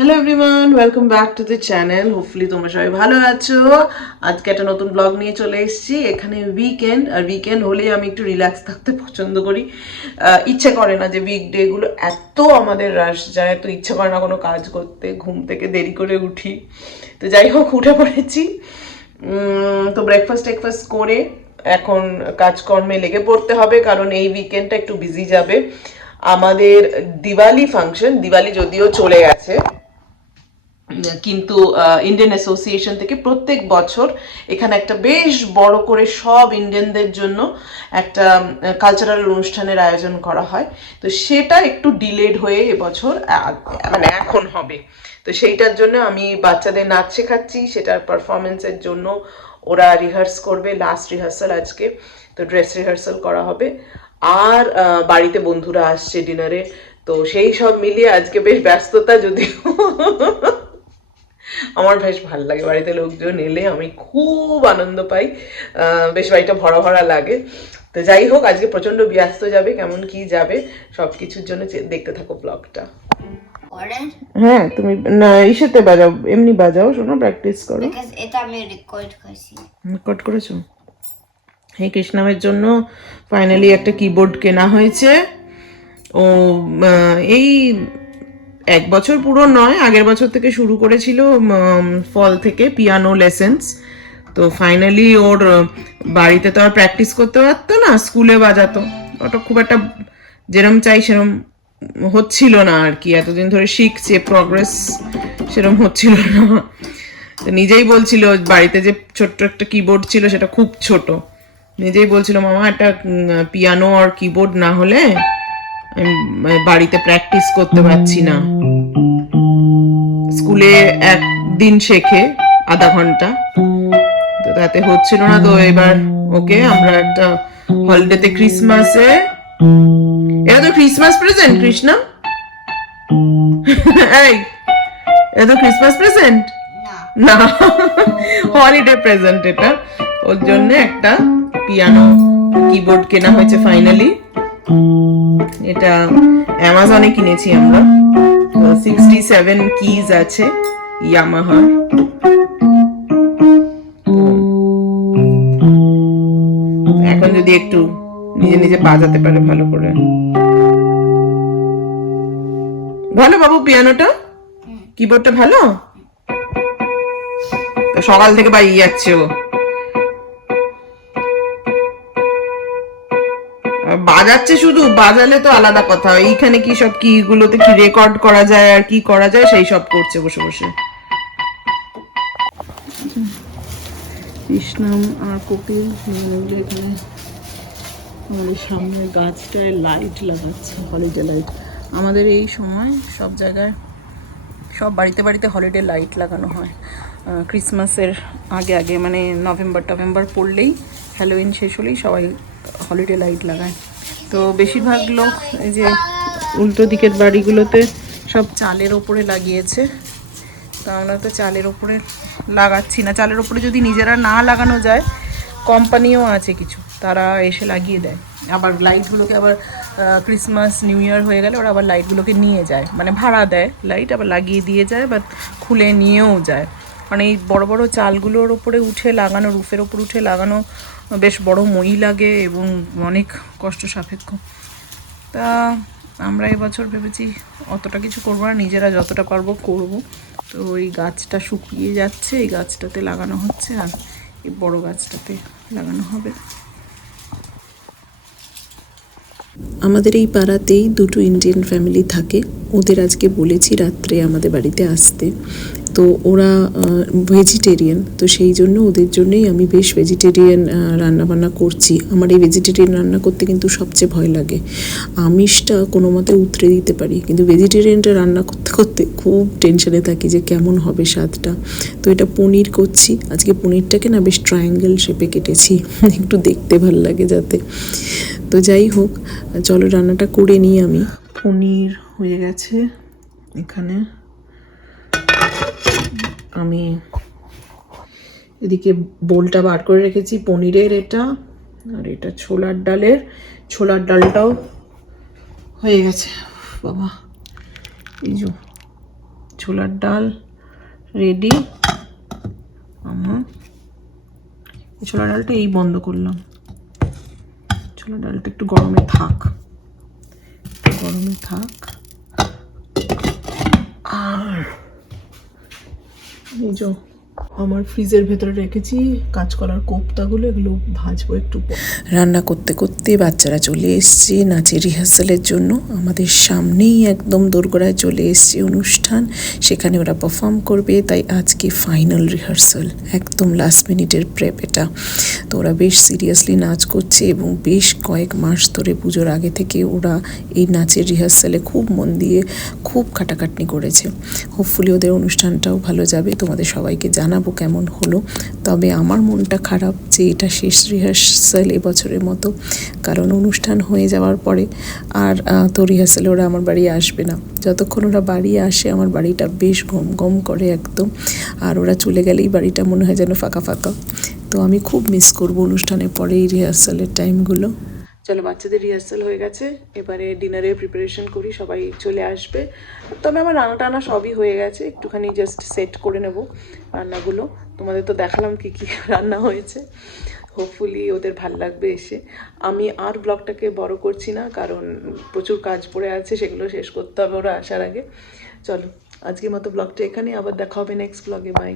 Hello everyone welcome back to the channel hopefully তোমরা সবাই ভালো আছো। আজকে একটা নতুন ব্লগ নিয়ে চলে এসেছি। এখানে উইকেন্ড আর উইকেন্ড হলেই আমি একটু রিল্যাক্স থাকতে পছন্দ করি। ইচ্ছে করে না যে উইকডেগুলো এত আমাদের রাশ যায় তো ইচ্ছে করে না কোনো কাজ করতে, ঘুম থেকে দেরি করে উঠি। তো যাই হোক, উঠে পড়েছি। তো ব্রেকফাস্ট টেকফাস্ট করে এখন কাজকর্মে লেগে পড়তে হবে, কারণ এই উইকেন্ডটা একটু বিজি যাবে। আমাদের দিওয়ালি ফাংশন দিওয়ালি যদিও চলে গেছে কিন্তু ইন্ডিয়ান অ্যাসোসিয়েশন থেকে প্রত্যেক বছর এখানে একটা বেশ বড় করে সব ইন্ডিয়ানদের জন্য একটা কালচারাল অনুষ্ঠানের আয়োজন করা হয়। তো সেটা একটু ডিলেড হয়ে এবছর মানে এখন হবে। তো সেইটার জন্য আমি বাচ্চাদের নাচ শেখাচ্ছি, সেটার পারফরমেন্সের জন্য ওরা রিহার্স করবে লাস্ট রিহার্সাল আজকে। তো ড্রেস রিহার্সাল করা হবে। আর বাড়িতে বন্ধুরা আসছে ডিনারে তো সেই সব মিলিয়ে আজকে বেশ ব্যস্ততা যদিও। আমার বেশ ভালো লাগে। বাড়িতে লোকজন এলে আমি খুব আনন্দ পাই। বেশ বাড়িটা ভরা ভরা লাগে। তো যাই হোক আজকে প্রচণ্ড ব্যস্ত যাবে কেমন কি যাবে সব কিছুর জন্য দেখতে থাকো ব্লগটা হ্যাঁ তুমি না ইসেতে বাজাও এমনি বাজাও শোনো প্র্যাকটিস করো। এটা আমি রেকর্ড করছি। রেকর্ড করেছ? হে কৃষ্ণামের জন্য ফাইনালি একটা কিবোর্ড কেনা হয়েছে। ও এই এক বছর পুরো নয়, আগের বছর থেকে শুরু করেছিল ফল থেকে পিয়ানো লেসেন্স তো ফাইনালি ওর বাড়িতে তো আর প্র্যাকটিস করতে পারতো না স্কুলে বাজাতো। ওটা খুব একটা যেরম চাই সেরম হচ্ছিল না আর কি। এতদিন ধরে শিখছে প্রগ্রেস সেরম হচ্ছিল না। নিজেই বলছিল, বাড়িতে যে ছোট্ট একটা কিবোর্ড ছিল সেটা খুব ছোট। নিজেই বলছিল, মামা, একটা পিয়ানো আর কিবোর্ড না হলে বাড়িতে প্র্যাকটিস করতে পারছি না। স্কুলে একদিন শেখে আধা ঘণ্টা। তো তাতে হচ্ছিল না, তো এবার ওকে আমরা একটা হলিডেতে ক্রিসমাসে এটা তো ক্রিসমাস প্রেজেন্ট কৃষ্ণা। এই এটা তো ক্রিসমাস প্রেজেন্ট না। হলিডে প্রেজেন্ট এটা। ওর জন্য একটা পিয়ানো কিবোর্ড কেনা হয়েছে ফাইনালি এটা অ্যামাজনে কিনেছি আমরা। সিক্সটি সেভেন কিজ আছে ইয়ামাহার এখন যদি একটু নিজে নিজে বাজাতে পারে ভালো করে। ভালো বাবু পিয়ানোটা কিবোর্ডটা ভালো? তো সকাল থেকে বাজিয়ে যাচ্ছে ও। বাজাচ্ছে শুধু, বাজালে তো আলাদা কথা। এইখানে কি সব কি গুলোতে কি রেকর্ড করা যায় আর কি করা যায়, সেই সব করছে বসে বসে। কৃষ্ণম আর কপিল এখানে আমাদের সামনে গাছটায় লাইট লাগাচ্ছে হলিডে লাইট আমাদের এই সময় সব জায়গায়, সব বাড়িতে বাড়িতে হলিডে লাইট লাগানো হয়। ক্রিসমাসের আগে আগে মানে নভেম্বর টভেম্বর পড়লেই হ্যালোইন শেষ হলেই সবাই হলিডে লাইট লাগায়। তো বেশিরভাগ লোক এই যে উল্টো দিকের বাড়িগুলোতে সব চালের ওপরে লাগিয়েছে। তো আমরা তো চালের ওপরে লাগাচ্ছি না। চালের ওপরে যদি নিজেরা না লাগানো যায়, কোম্পানিও আছে কিছু, তারা এসে লাগিয়ে দেয়। আবার লাইটগুলোকে আবার ক্রিসমাস নিউ ইয়ার হয়ে গেলে ওরা আবার লাইটগুলোকে নিয়ে যায়। মানে ভাড়া দেয় লাইট আবার লাগিয়ে দিয়ে যায় বা খুলে নিয়েও যায়। মানে এই বড় বড় চালগুলোর ওপরে উঠে লাগানো, রুফের ওপর উঠে লাগানো বেশ বড় মই লাগে এবং অনেক কষ্ট সাপেক্ষ। তা আমরা এবছর ভেবেছি অতটা কিছু করব না, নিজেরা যতটা পারব করব। তো ওই গাছটা শুকিয়ে যাচ্ছে, এই গাছটাতে লাগানো হচ্ছে আর এই বড় গাছটাতে লাগানো হবে। আমাদের এই পাড়াতেই দুটো ইন্ডিয়ান ফ্যামিলি থাকে। ওদের আজকে বলেছি রাত্রে আমাদের বাড়িতে আসতে। তো ওরা ভেজিটেরিয়ান তো সেই জন্য ওদের জন্যই আমি বেশ ভেজিটেরিয়ান রান্নাবান্না করছি। আমার এই ভেজিটেরিয়ান রান্না করতে কিন্তু সবচেয়ে ভয় লাগে। আমিষটা কোনো মতে উতরে দিতে পারি, কিন্তু ভেজিটেরিয়ানটা রান্না করতে করতে খুব টেনশনে থাকি যে কেমন হবে স্বাদটা। তো এটা পনির করছি। আজকে পনিরটাকে না বেশ ট্রায়াঙ্গেল শেপে কেটেছি, একটু দেখতে ভালো লাগে যাতে। তো যাই হোক, চলো রান্নাটা করে নিই আমি। পনির হয়ে গেছে এখানে। আমি এদিকে বোলটা বার করে রেখেছি, পনিরের এটা, আর এটা ছোলার ডালের, ছোলার ডালটাও হয়ে গেছে। বাবা, এই ছোলার ডাল রেডি আমার ছোলার ডালটা এই বন্ধ করলাম। ছোলার ডালটা একটু গরমে থাক। গরমে থাক। আর এই যে আমার ফ্রিজের ভেতরে রেখেছি, কাজ কাঁচকলার কোপ্তাগুলো, এগুলো ভাজবো একটু রান্না করতে করতে বাচ্চারা চলে এসছে নাচের রিহার্সালের জন্য। আমাদের সামনেই একদম দোরগোড়ায় চলে এসছে অনুষ্ঠান। সেখানে ওরা পারফর্ম করবে, তাই আজকে ফাইনাল রিহার্সাল একদম লাস্ট মিনিটের প্রেপ এটা। তো ওরা বেশ সিরিয়াসলি নাচ করছে এবং বেশ কয়েক মাস ধরে পুজোর আগে থেকে ওরা এই নাচের রিহার্সালে খুব মন দিয়ে খুব খাটাখাটনি করেছে। হোপফুলি ওদের অনুষ্ঠানটাও ভালো যাবে। তোমাদের সবাইকে জানাব কেমন হলো? তবে আমার মনটা খারাপ যে এটা শেষ রিহার্সাল এবছরের মতো। কারণ অনুষ্ঠান হয়ে যাওয়ার পরে আর তো রিহার্সালে ওরা আমার বাড়ি আসবে না। যতক্ষণ ওরা বাড়ি আসে, আমার বাড়িটা বেশ গম গম করে একদম। আর ওরা চলে গেলেই বাড়িটা মনে হয় যেন ফাঁকা ফাঁকা তো আমি খুব মিস করব অনুষ্ঠানের পরে এই রিহার্সালের টাইমগুলো চলো, বাচ্চাদের রিহার্সাল হয়ে গেছে। এবারে ডিনারের প্রিপারেশন করি, সবাই চলে আসবে। তবে আমার রান্না টানা সবই হয়ে গেছে, একটুখানি জাস্ট সেট করে নেব রান্নাগুলো। তোমাদের তো দেখালাম কি কি রান্না হয়েছে। হোপফুলি ওদের ভালো লাগবে এসে। আমি আর ব্লগটাকে বড় করছি না, কারণ প্রচুর কাজ পড়ে আছে, সেগুলো শেষ করতে হবে ওরা আসার আগে। চলো, আজকের মতো ব্লগটা এখানে আবার দেখা হবে নেক্সট ব্লগে বাই